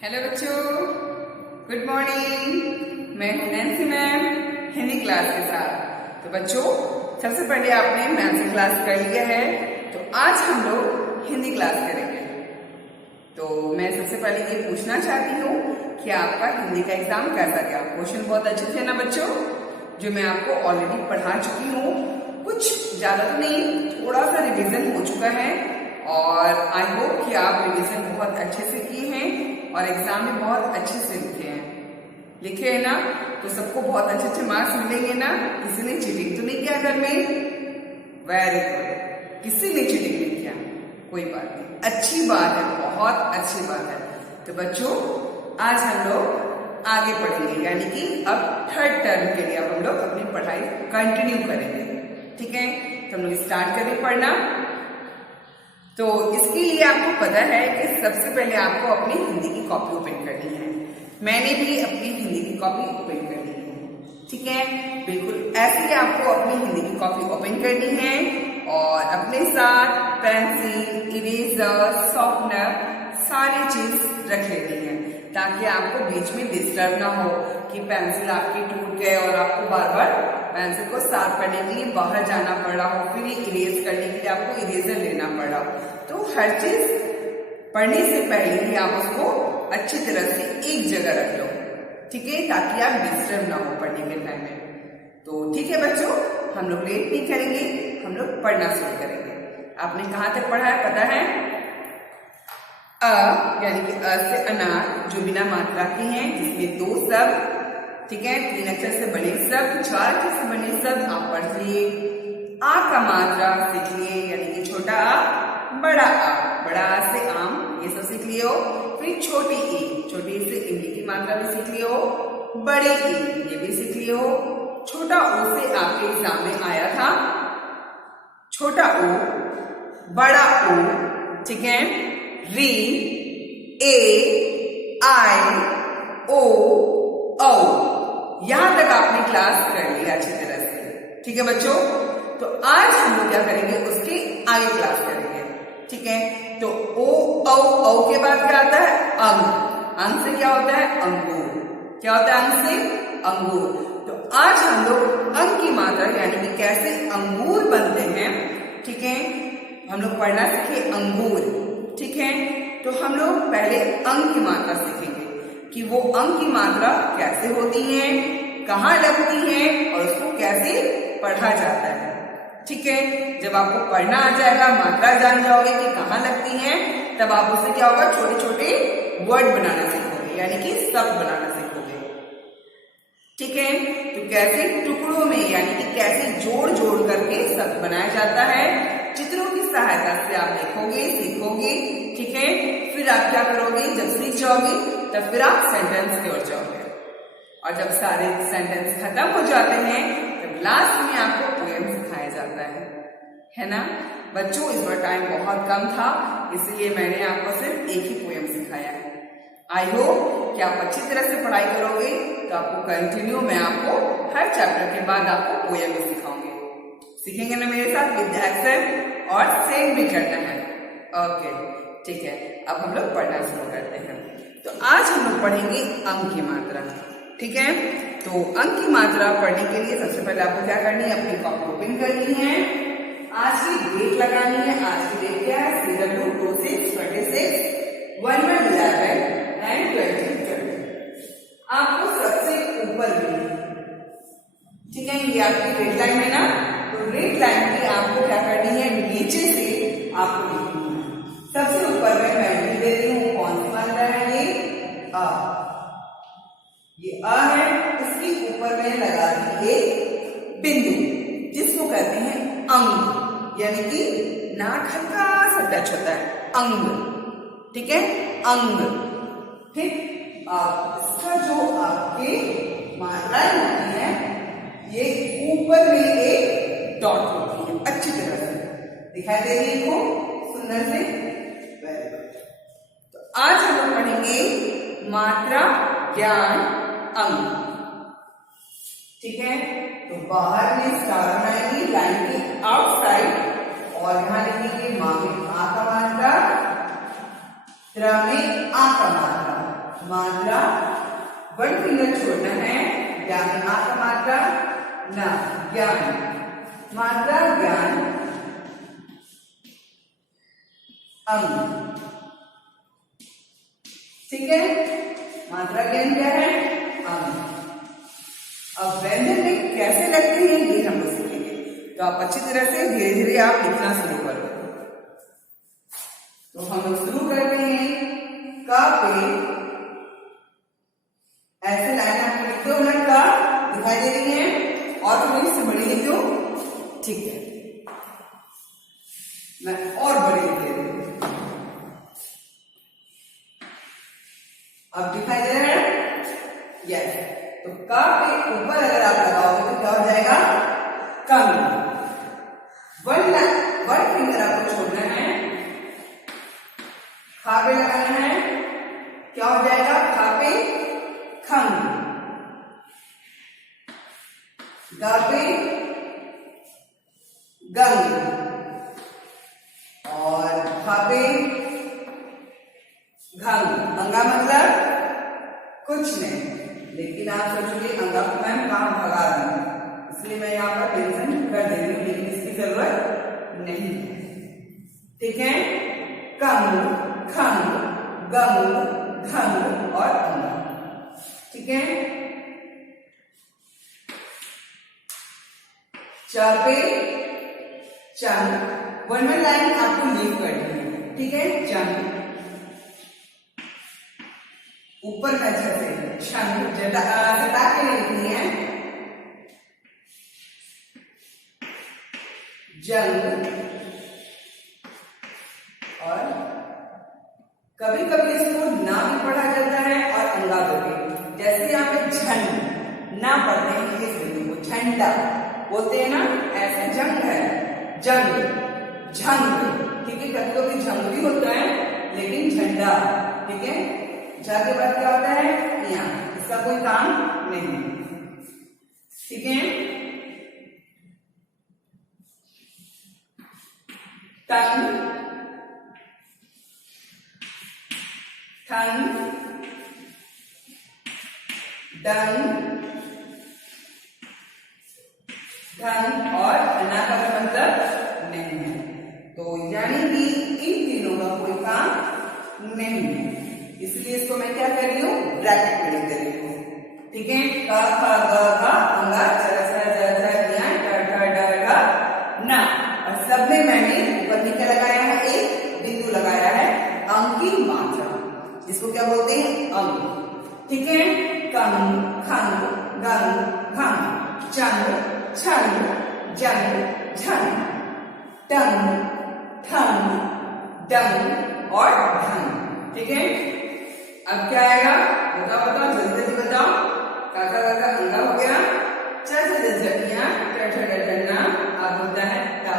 Hello बच्चों, good morning. मैं हूं नैन्सी मैम हिंदी क्लास के साथ। तो बच्चों, सबसे पहले आपने मैम से क्लास कर लिया है, तो आज हम लोग हिंदी क्लास करेंगे। तो मैं सबसे पहले ये पूछना चाहती हूँ कि आपका हिंदी का एग्जाम कैसा गया। क्वेश्चन बहुत अच्छे थे ना बच्चों, जो मैं आपको ऑलरेडी पढ़ा चुकी हूँ। कुछ ज्यादा तो नहीं, थोड़ा सा रिविजन हो चुका है और आई होप कि आप रिविजन बहुत अच्छे से किए हैं और एग्जाम में बहुत अच्छे से लिखे हैं ना। तो सबको बहुत अच्छे अच्छे मार्क्स मिलेंगे ना। किसी ने चीटिंग तो नहीं किया घर में? वेरी गुड, किसी ने चीटिंग नहीं किया, कोई बात नहीं, अच्छी बात है, बहुत अच्छी बात है। तो बच्चों, आज हम लोग आगे पढ़ेंगे, यानी कि अब थर्ड टर्म के लिए अब हम लोग अपनी पढ़ाई कंटिन्यू करेंगे। ठीक है, तो हम लोग स्टार्ट करें पढ़ना। तो इसके लिए आपको पता है कि सबसे पहले आपको अपनी हिंदी की कॉपी ओपन करनी है। मैंने भी अपनी हिंदी की कॉपी ओपन कर ली है। ठीक है, बिल्कुल ऐसे ही आपको अपनी हिंदी की कॉपी ओपन करनी है और अपने साथ पेंसिल, इरेजर, शॉर्पनर सारी चीज रख लेनी है, ताकि आपको बीच में डिस्टर्ब ना हो कि पेंसिल आपकी टूट गए और आपको बार बार पेंसिल को साफ करने के लिए बाहर जाना पड़ रहा हो, फिर इरेज करने के लिए आपको इरेजर लेना पड़ रहा हो। तो हर चीज पढ़ने से पहले ही आप उसको अच्छी तरह से एक जगह रख लो। ठीक है, ताकि आप डिस्टर्ब ना हो पढ़ने के टाइम में। तो ठीक है बच्चों, हम लोग लेट नहीं करेंगे, हम लोग पढ़ना शुरू करेंगे। आपने कहाँ तक पढ़ा है पता है? अ यानी कि अ से अनार, जो बिना मात्रा के हैं, जिसमें दो शब्द, ठीक है, 3 अक्षर से बने शब्द, 4 अक्षर से बने शब्द आप पढ़ लिए। आ का मात्रा सीख लिए, यानी कि छोटा आ, बड़ा आ, बड़ा आ से आम, ये सब सीख लिए हो। फिर छोटी ई, छोटी ई से इमली की मात्रा भी सीख लिए हो। बड़े ई, ये भी सीख लिए हो। छोटा ओ से आपके एग्जाम में आया था, छोटा ओ, बड़ा ओ, ठीक है। री, ए, आई, ओ, औ, यहां तक आपने क्लास कर लिया अच्छी तरह से। ठीक है बच्चों, तो आज हम लोग क्या करेंगे, उसके आगे क्लास करेंगे। ठीक है, तो ओ, औ के बाद क्या आता है? अंग। अंग से क्या होता है? अंगूर। क्या होता है अंग से? अंगूर। तो आज हम लोग अंग की मात्रा, यानी कि कैसे अंगूर बनते हैं, ठीक है, हम लोग पढ़ना सीखे अंगूर। ठीक है, तो हम लोग पहले अंग की मात्रा सीखेंगे कि वो अंग की मात्रा कैसे होती है, कहाँ लगती है और उसको कैसे पढ़ा जाता है। ठीक है, जब आपको पढ़ना आ जाएगा, मात्रा जान जाओगे कि कहाँ लगती है, तब आप उससे क्या होगा, छोटे छोटे वर्ड बनाना सीखोगे, यानी कि शब्द बनाना सीखोगे। ठीक है, तो कैसे टुकड़ों में, यानी कि कैसे जोड़ जोड़ करके शब्द बनाया जाता है, चित्रों की सहायता से आप देखोगे, सीखोगे। ठीक है, फिर आप क्या करोगे, जब सीख जाओगे तब फिर आप सेंटेंस की ओर जाओगे, और जब सारे सेंटेंस खत्म हो जाते हैं तब लास्ट में आपको पोएम सिखाया जाता है ना बच्चों। इस बार टाइम बहुत कम था, इसलिए मैंने आपको सिर्फ एक ही पोएम सिखाया है। आई होप कि आप अच्छी तरह से पढ़ाई करोगे, तो आपको कंटिन्यू मैं आपको हर चैप्टर के बाद आपको पोएम भी सिखाऊंगी। सीखेंगे ना मेरे साथ विद एक्शन, और सेम भी करना है। ओके, ठीक है, अब हम लोग पढ़ना शुरू करते हैं। तो आज हम लोग पढ़ेंगे अंक की मात्रा। ठीक है, तो अंक की मात्रा पढ़ने के लिए सबसे पहले आपको क्या करनी है, अपनी कॉपी ओपन करनी है, आज की डेट लगानी है। आज की डेट क्या है? CW 2626 1111 and 2020। आपको सबसे ऊपर भी, ठीक है, ये आपकी रेड लाइन है ना, तो रेड लाइन की आपको क्या करनी है, नीचे से आपको लिखनी है। सबसे ऊपर मैं लिख देती हूँ, कौन सी मात्रा है ये? अ। ये अ है, इसके ऊपर मैंने लगा दी एक बिंदु, जिसको कहते हैं अंग, यानी कि नाक हल्का सा टच होता है, अंग। ठीक है, अंग। फिर इसका जो आपके मात्राएं होती है, ये ऊपर में एक डॉट होती है, अच्छी तरह से दिखाई दे रही है को सुंदर से। Very good. तो आज हम लोग पढ़ेंगे मात्रा ज्ञान अंग। ठीक है, तो बाहर में स्टार बनाएंगे लाइन की आउटसाइड, और यहां लिखेंगे माँ में आ का मात्रा, त्रा में आ का मात्रा, मात्रा, वन फिंगर छोड़ना है, ज्ञान आ का मात्रा, ना ज्ञान, मात्रा ज्ञान, अंग, ठीक है। मात्रा ज्ञान क्या है? अंग। अब व्यंजन में कैसे लगते हैं ये हम लोग सीखेंगे, तो आप अच्छी तरह से धीरे धीरे आप लिखना शुरू करो। तो हम लोग शुरू करते हैं का पे, ऐसे लाइन आपको लिख दो ना, का दिखाई दे रही है और थोड़ी सी बड़ी लिख दो, ठीक है। मैं और बड़ी लिख दे रही हूं, अब दिखाई दे रहा है, यस। तो का के ऊपर अगर आप लगाओगे तो क्या हो जाएगा? कम। वन फिंगर आपको छोड़ना है, खा पे लगाना है, क्या हो जाएगा? खा पे खंग, गा पे गंग, और खा पे घंग। अंगा मतलब कुछ नहीं, लेकिन आप सोचोगे अंगा को मैम कहां भगा रही हूं, इसलिए मैं यहाँ पर मेंशन कर दे रही हूँ, लेकिन इसकी जरूरत नहीं, ठीक है। कंग, खंग, गंग, घंग और अंगा, ठीक है। च पे चंग, वन लाइन आपको लीव करनी है, ठीक है। चंग ऊपर का से छंग सटा के लिखनी है, जंग, और कभी कभी इसको ना भी पढ़ा जाता है और अंगा भी, जैसे यहाँ पे झंड ना पढ़ते हैं इस बिंदु को, झंडा बोलते हैं ना, ऐसे जंग है, जंग, झंग, ठीक है। कभी कभी झंग भी होता है, लेकिन झंडा, ठीक है। झा के बाद क्या होता है? या, इसका कोई काम नहीं, ठीक है। टंग, ठंग, डंग, ढंग और अना का मतलब नहीं है, तो यानी कि इन तीनों का कोई काम नहीं है, इसलिए इसको मैं क्या कर रही हूँ? ब्रैकेट में लिख दे रही हूँ, ठीक है। क ख ग घ अंगा च छ ज झ ञ ट ढ ढ ढ न, और सब में मैंने ऊपर में क्या लगाया है? एक बिंदु लगाया है, अंग की मात्रा, जिसको क्या बोलते हैं? अंग, ठीक है। कंग, खंग, गंग, घंग, चंग, छंग, जंग, झंग, टंग, ठंग, डंग और ढंग, ठीक है। अब क्या आएगा? बताओ बताओ, जल्दी जल्दी बताओ। काका काका अंगा हो गया, च छ ज झ ट ठ ड ढ न, अब होता है ता,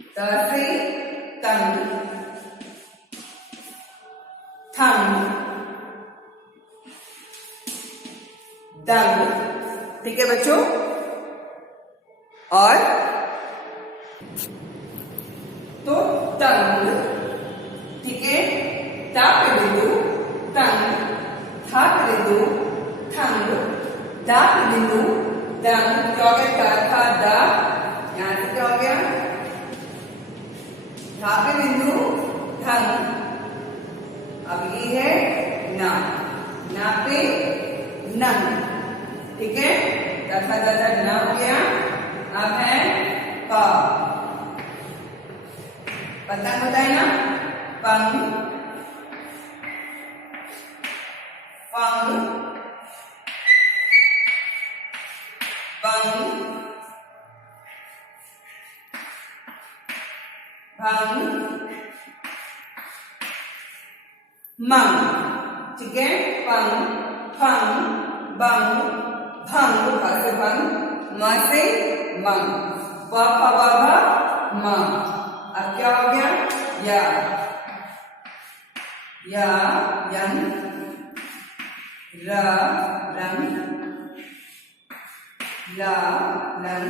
त से तंग, थंग, दंग, ठीक है बच्चों। और तो तंग, ठीक है। ता पे बिंदु तंग, था पे बिंदु थंग, दा पे बिंदु दंग, क्या हो गया? ता था दा, यहां से क्या हो गया? था पे बिंदु धंग, अब ये है ना, ना पे नंग, ठीक है। तथा तथा ना हो गया, अब है पा, पतंग होता है ना, पंग, पंग, पंग, भंग, मंग, ठीक है। पंग, फंग, बंग, भंग, भ से भंग, म से मंग, प फ ब भ म, अब क्या हो गया? या, यन, र, रंग, ला, लन,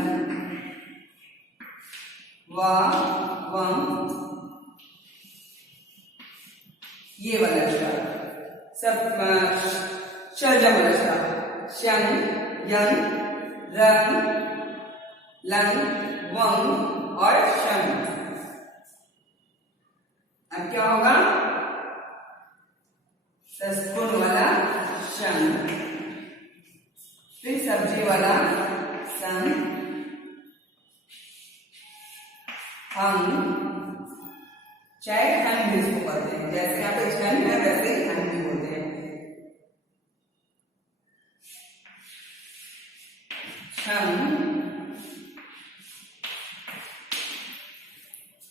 वा, वंग, ये वाला अक्षर, शलजम रचना शन यन रन लन वंग और शन। अब क्या होगा? सस्कुन वाला शन, फिर सब्जी वाला सन, हम, चाहे हन भी इसको कहते हैं, जैसे यहाँ पे छन है वैसे ही हन भी होते हैं। छन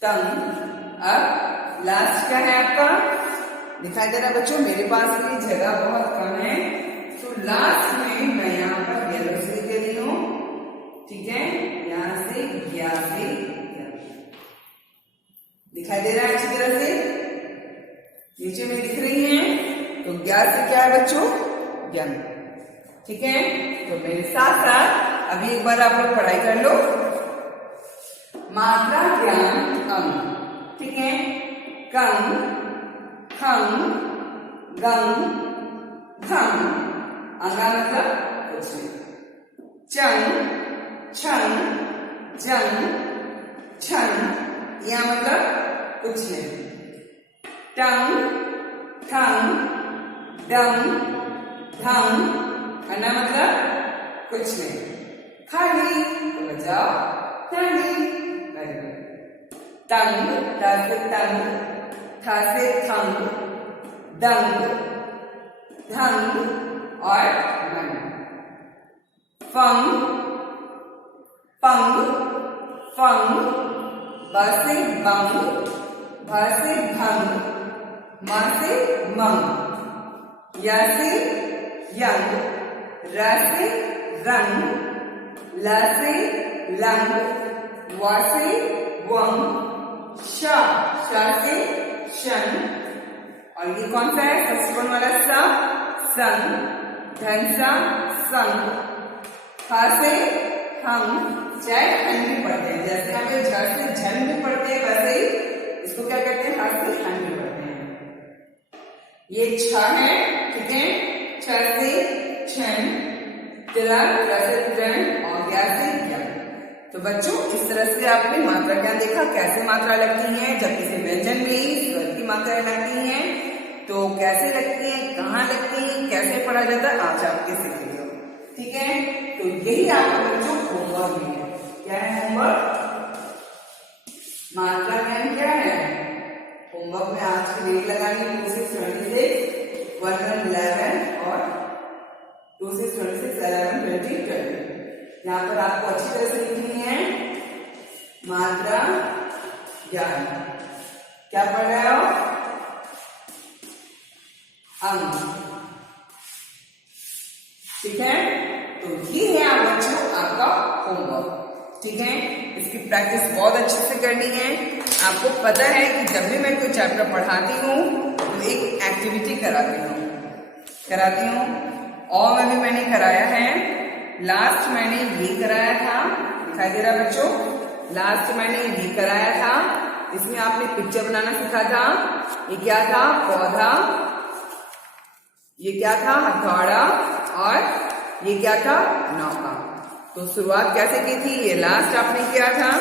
तंग। अब लास्ट क्या है आपका? दिखाई दे रहा है बच्चों? मेरे पास भी जगह बहुत कम है, तो लास्ट में मैं यहाँ पर येलो से दे रही हूँ, ठीक है? यहां से या से दिखाई दे रहा है अच्छी तरह से, नीचे में दिख रही है। तो ज्ञा से क्या है बच्चों? ज्ञान, ठीक है? तो मेरे साथ साथ अभी एक बार आप लोग पढ़ाई कर लो। मात्रा ज्ञान अंग, ठीक है? कंग, खंग, गंग, धंग, अंगा मतलब कुछ नहीं। चंग, छंग, जंग, छंग, यह मतलब कुछ नहीं। टंग, ठंग, डंग, धंग, अन्ना मतलब कुछ नहीं। खाली तो बजाओ थाली। तंग, ता से तंग, था से थंग, दंग, धंग और गंग। फंग, पंग, फंग, ब से बंग, भ से भंग, म से मंग, या से यंग, र से रंग, ल से लंग, व से वंग, श से शन, और ये कौन सा है? सस्कुन वाला सा, संग, धन सा संग, ह से हम, चाहे हन भी पढ़ते हैं, जैसे यहाँ पे झ से झन भी पढ़ते हैं वैसे ही इसको क्या कहते हैं? ह से हन भी पढ़ते हैं। ये छ है, ठीक है? छ से छन, तिरा से त्रन और ज्ञा से ज्ञान। तो बच्चों इस तरह से आपने मात्रा ज्ञान देखा, कैसे मात्रा लगती है, जब किसी व्यंजन में स्वर की मात्रा लगती है तो कैसे लगती है, कहाँ लगती है, कैसे पढ़ा जाता है, आज आपके सीख लियो, ठीक है? तो यही आपका बच्चों होमवर्क भी है। क्या है होमवर्क? मात्रा ज्ञान क्या है? होमवर्क में आज की डेट लगानी 2-6-26, 1-11 और 2-6-26, 11-20-20। यहाँ पर आपको अच्छी तरह से लिखनी है मात्रा ज्ञान। क्या पढ़ रहे हो? अंग, ठीक है? तो ये है आप बच्चों आपका होमवर्क, ठीक है? इसकी प्रैक्टिस बहुत अच्छे से करनी है। आपको पता है कि जब भी मैं कोई चैप्टर पढ़ाती हूँ तो एक एक्टिविटी कराती हूँ और में भी मैंने कराया है। लास्ट मैंने ये कराया था, दिखाई दे रहा बच्चों? लास्ट मैंने ये कराया था, इसमें आपने पिक्चर बनाना सीखा था। ये क्या था? पौधा, ये क्या था? हथौड़ा, और ये क्या था? नौका। तो शुरुआत कैसे की थी? ये लास्ट आपने किया था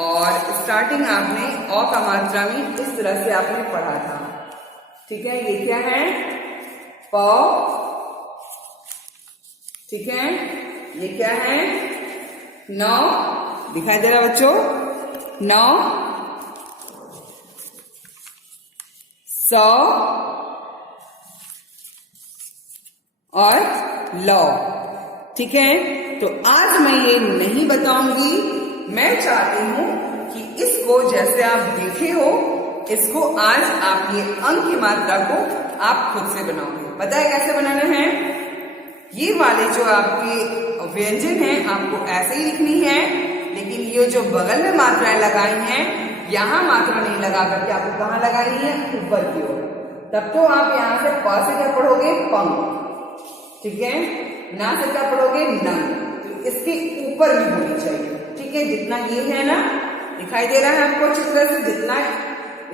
और स्टार्टिंग आपने अ का मात्रा में इस तरह से आपने पढ़ा था, ठीक है? ये क्या है? प, ठीक है? ये क्या है? नौ, दिखाई दे रहा बच्चों? नौ, सौ और लौ, ठीक है? तो आज मैं ये नहीं बताऊंगी, मैं चाहती हूं कि इसको जैसे आप देखे हो, इसको आज आप ये अंक की मात्रा को आप खुद से बनाओगे। पता है कैसे बनाना है? ये वाले जो आपके व्यंजन हैं आपको ऐसे ही लिखनी है, लेकिन ये जो बगल में मात्राएं लगाई हैं यहाँ मात्रा नहीं लगा करके आपको कहाँ लगानी है? ऊपर की ओर। तब तो आप यहाँ से प से क्या पढ़ोगे? पंग, ठीक है? ना से क्या पढ़ोगे? नंग। तो इसके ऊपर भी होनी चाहिए, ठीक है? जितना ये है ना, दिखाई दे रहा है आपको अच्छी तरह से, जितना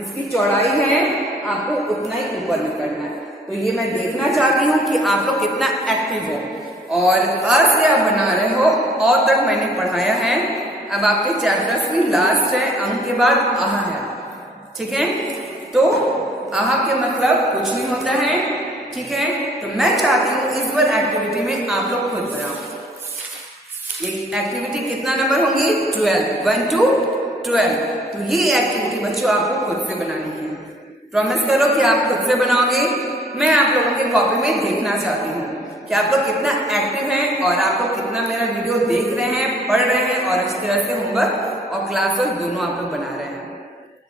इसकी चौड़ाई है आपको उतना ही ऊपर में करना है। तो ये मैं देखना चाहती हूँ कि आप लोग कितना एक्टिव हो। और अ से आप बना रहे हो, औ तक मैंने पढ़ाया है। अब आपके चैप्टर्स की लास्ट है, अंक के बाद आह है, ठीक है। तो आह के मतलब कुछ नहीं होता है, ठीक है। तो मैं चाहती हूँ इस बार एक्टिविटी में आप लोग खुद बनाओ। ये एक्टिविटी कितना नंबर होंगी? 12, 1 to 12। तो ये एक्टिविटी बच्चों आपको खुद से बनानी है। प्रॉमिस करो कि आप खुद से बनाओगे। मैं आप लोगों के कॉपी में देखना चाहती हूँ कि आप लोग कितना एक्टिव हैं और आप लोग कितना मेरा वीडियो देख रहे हैं, पढ़ रहे हैं और इस तरह से होमवर्क और क्लास वर्क दोनों आप लोग बना रहे हैं,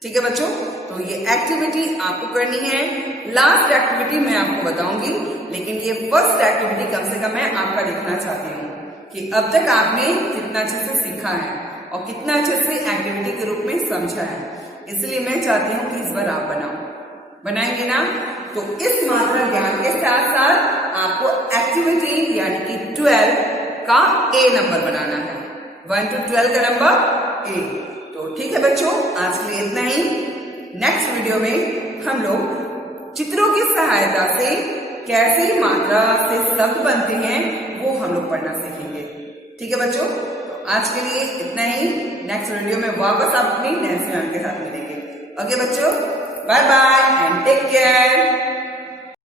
ठीक है बच्चों। तो ये एक्टिविटी आपको करनी है। लास्ट एक्टिविटी मैं आपको बताऊंगी, लेकिन ये फर्स्ट एक्टिविटी कम से कम मैं आपका देखना चाहती हूँ कि अब तक आपने कितना अच्छे से सीखा है और कितना अच्छे से एक्टिविटी के रूप में समझा है। इसलिए मैं चाहती हूँ कि इस बार आप बनाएंगे ना। तो इस मात्रा ज्ञान के साथ साथ आपको एक्टिविटी यानी कि 12 का ए नंबर बनाना है। 1 to 12 का नंबर ए। तो ठीक है बच्चों, आज के लिए इतना ही। नेक्स्ट वीडियो में हम लोग चित्रों की सहायता से कैसे मात्रा से शब्द बनते हैं वो हम लोग पढ़ना सीखेंगे, ठीक है बच्चों। तो आज के लिए इतना ही। नेक्स्ट वीडियो में वापस आप अपनी नैन्सी मैम के साथ मिलेंगे। ओके बच्चों, bye bye and take care.